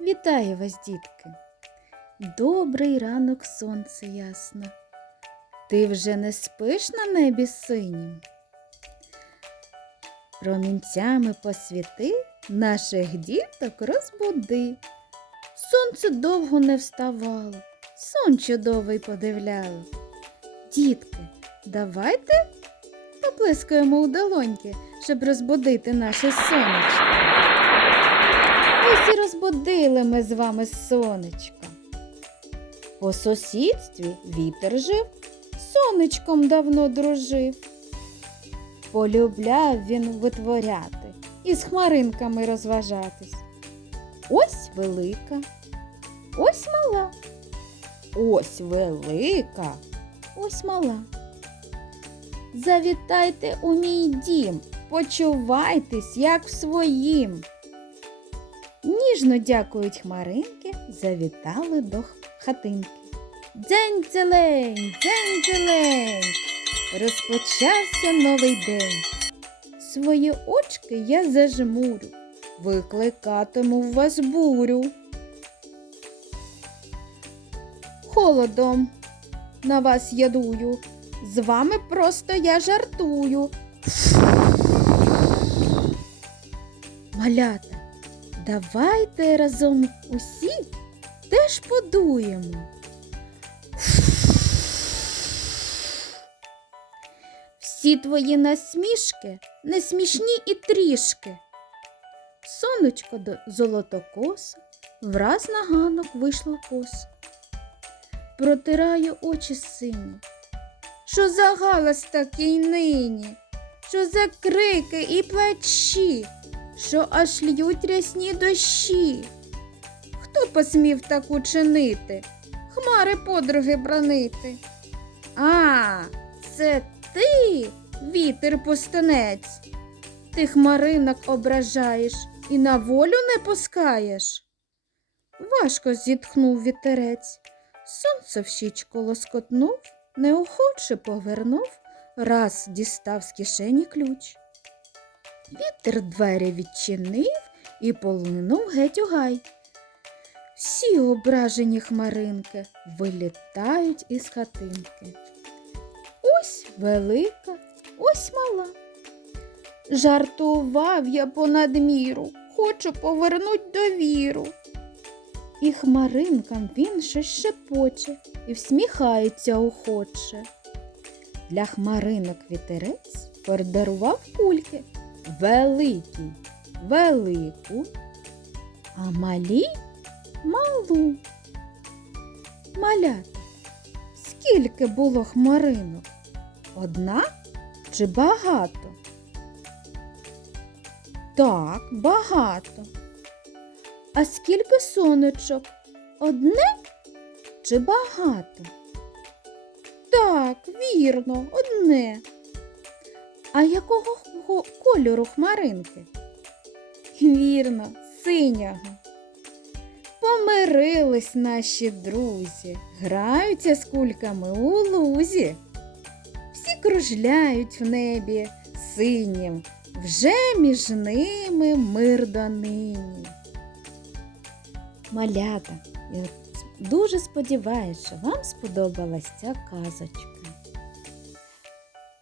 Вітаю вас, дітки! Добрий ранок сонце ясно. Ти вже не спиш на небі синім? Промінцями посвіти наших діток розбуди. Сонце довго не вставало, сон чудовий подивляло. Дітки, давайте поплескаємо у долоньки, щоб розбудити наше сонечко. Розбудили ми з вами сонечко. По сусідстві вітер жив, сонечком давно дружив. Полюбляв він витворяти і з хмаринками розважатись. Ось велика, ось мала, ось велика, ось мала. Завітайте у мій дім, почувайтесь, як в своїм. Ніжно дякують хмаринки, завітали до хатинки. Дзень зелень, дзень зелень, розпочався новий день. Свої очки я зажмурю, викликатиму в вас бурю. Холодом на вас ядую, з вами просто я жартую. Малята. Давайте разом усі теж подуємо. Всі твої насмішки не смішні і трішки. Сонечко до золотокоса враз на ганок вийшло кос. Протираю очі сині. Що за галас такий нині? Що за крики і плачі? Що аж льють рясні дощі. Хто посмів так учинити? Хмари подруги бронити. А, це ти, вітер пустинець. Ти хмаринок ображаєш і на волю не пускаєш. Важко зітхнув вітерець. Сонце в щічку лоскотнув, неохоче повернув, раз дістав з кишені ключ. Вітер двері відчинив і полинув геть у гай. Всі ображені хмаринки вилітають із хатинки. Ось велика, ось мала. Жартував я понад міру, хочу повернуть довіру. І хмаринкам він щось шепоче і всміхається охоче. Для хмаринок вітерець подарував кульки великий велику, а малі малу. Малята, скільки було хмаринок? Одна чи багато? Так, багато. А скільки сонечок? Одне чи багато? Так, вірно, одне. А якого кольору хмаринки? Вірно, синього. Помирились наші друзі, граються з кульками у лузі. Всі кружляють в небі синім, вже між ними мир до нині. Малята, я дуже сподіваюся, вам сподобалась ця казочка.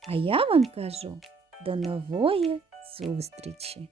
А я вам кажу до нової зустрічі!